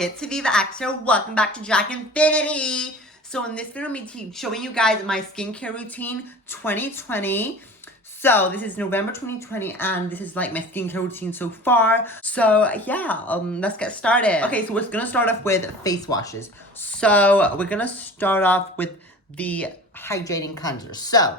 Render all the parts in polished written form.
it's Aviva X here. Welcome back to Jack Infinity. So in this video, I'm going to be showing you guys my skincare routine 2020. So this is November 2020, and this is like my skincare routine so far. So yeah, let's get started. Okay, so we're gonna start off with face washes. So we're gonna start off with the Hydrating Cleanser. So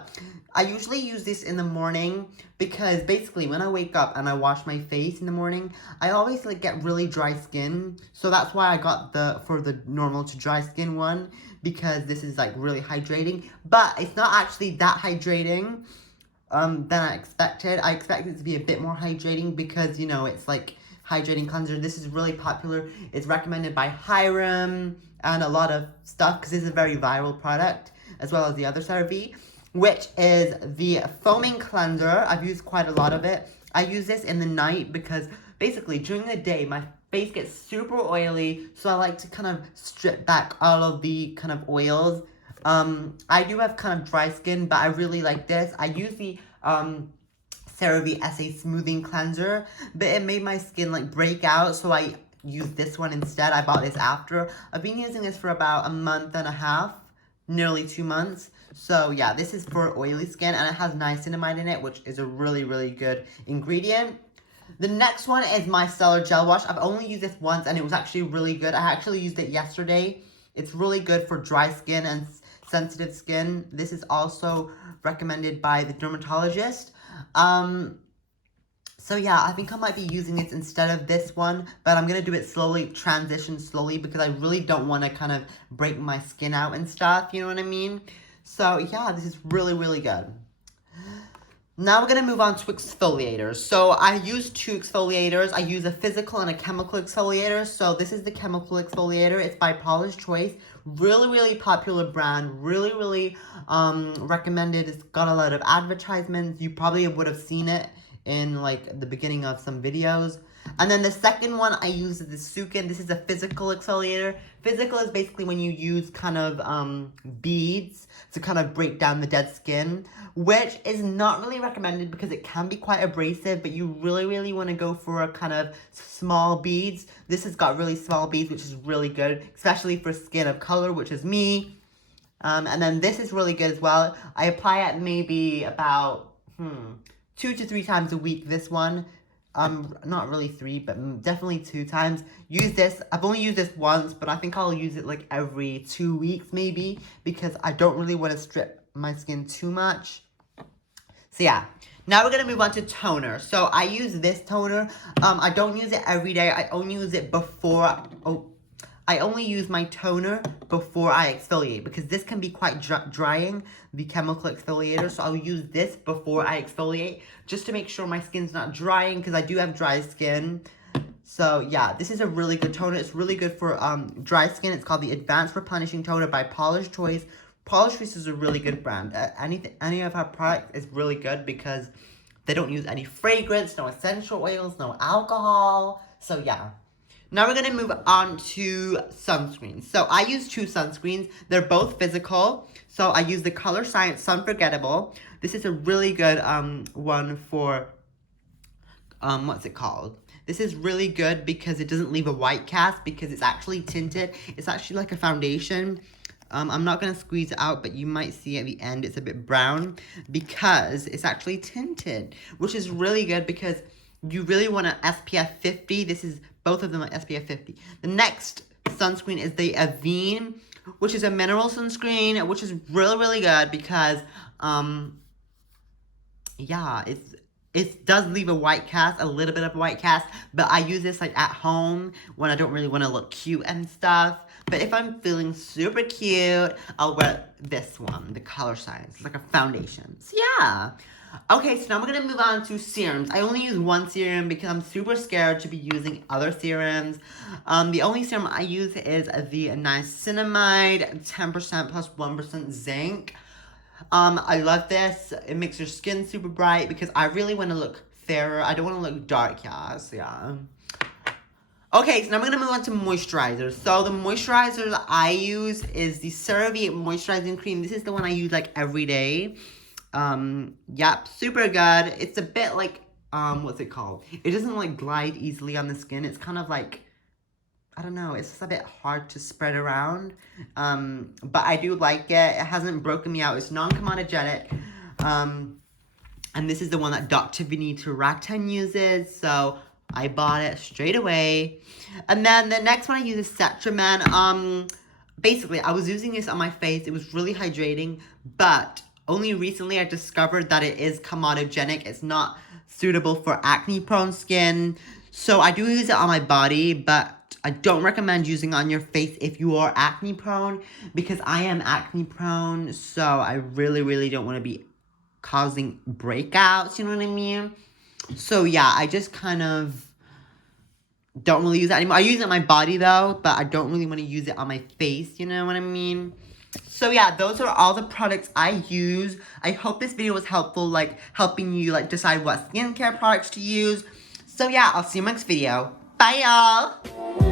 I usually use this in the morning because basically when I wake up and I wash my face in the morning, I always like get really dry skin. So that's why I got the normal to dry skin one, because this is like really hydrating, but it's not actually that hydrating than I expected. I expected it to be a bit more hydrating because, you know, it's like hydrating cleanser. This is really popular. It's recommended by Serums and a lot of stuff because this is a very viral product, as well as the other CeraVe, which is the foaming cleanser. I've used quite a lot of it. I use this in the night because basically during the day my face gets super oily, so I like to kind of strip back all of the kind of oils. I do have kind of dry skin, but I really like this. I use the CeraVe SA Smoothing Cleanser, but it made my skin like break out, so I used this one instead. I bought this after. I've been using this for about a month and a half, nearly 2 months. So yeah, this is for oily skin, and it has niacinamide in it, which is a really, really good ingredient. The next one is Micellar Gel Wash. I've only used this once, and it was actually really good. I actually used it yesterday. It's really good for dry skin and sensitive skin. This is also recommended by the dermatologist. So yeah, I think I might be using it instead of this one, but I'm gonna do it slowly, transition slowly, because I really don't want to kind of break my skin out and stuff, you know what I mean? So yeah, this is really, really good. Now we're going to move on to exfoliators. So I use two exfoliators. I use a physical and a chemical exfoliator. So this is the chemical exfoliator. It's by Paula's Choice. Really, really popular brand. Really, really recommended. It's got a lot of advertisements. You probably would have seen it in like the beginning of some videos. And then the second one I use is the Sunscreen. This is a physical exfoliator. Physical is basically when you use kind of beads to kind of break down the dead skin, which is not really recommended because it can be quite abrasive, but you really, really want to go for a kind of small beads. This has got really small beads, which is really good, especially for skin of color, which is me. And then this is really good as well. I apply it maybe about 2 to 3 times a week, this one. Not really 3, but definitely 2 times. Use this. I've only used this once, but I think I'll use it like every 2 weeks maybe, because I don't really want to strip my skin too much. So yeah. Now we're going to move on to toner. So I use this toner. I don't use it every day. I only use it before... I only use my toner before I exfoliate, because this can be quite drying, the chemical exfoliator. So I'll use this before I exfoliate, just to make sure my skin's not drying, because I do have dry skin. So yeah, this is a really good toner. It's really good for dry skin. It's called the Advanced Replenishing Toner by Paula's Choice. Paula's Choice is a really good brand. Any of her products is really good because they don't use any fragrance, no essential oils, no alcohol. So yeah. Now we're going to move on to sunscreens. So I use 2 sunscreens. They're both physical. So I use the Color Science Sunforgettable. This is a really good one for, what's it called? This is really good because it doesn't leave a white cast, because it's actually tinted. It's actually like a foundation. I'm not going to squeeze it out, but you might see at the end it's a bit brown because it's actually tinted, which is really good because you really want an SPF 50. This is, both of them are SPF 50. The next sunscreen is the Avene, which is a mineral sunscreen, which is really, really good because, yeah, it does leave a white cast, a little bit of a white cast, but I use this like at home when I don't really want to look cute and stuff. But if I'm feeling super cute, I'll wear this one, the Color Science. It's like a foundation. So yeah. Okay, so now we're going to move on to serums. I only use one serum because I'm super scared to be using other serums. The only serum I use is the Niacinamide 10% plus 1% zinc. I love this. It makes your skin super bright because I really want to look fairer. I don't want to look dark, yeah. So yeah. Okay, so now we're going to move on to moisturizers. So the moisturizer I use is the CeraVe Moisturizing Cream. This is the one I use like every day. Yep, super good. It's a bit like, what's it called? It doesn't like glide easily on the skin. It's kind of like, I don't know, it's just a bit hard to spread around. But I do like it. It hasn't broken me out. It's non-comedogenic. And this is the one that Dr. Vinita Raktan uses, so I bought it straight away. And then the next one I use is Cetramen. Basically, I was using this on my face. It was really hydrating, but only recently I discovered that it is comedogenic. It's not suitable for acne-prone skin. So I do use it on my body, but I don't recommend using it on your face if you are acne prone, because I am acne prone, so I really, really don't want to be causing breakouts, you know what I mean? So yeah, I just kind of don't really use it anymore. I use it on my body though, but I don't really want to use it on my face, you know what I mean? So yeah, those are all the products I use. I hope this video was helpful, like helping you like decide what skincare products to use. So yeah, I'll see you in my next video. Bye y'all!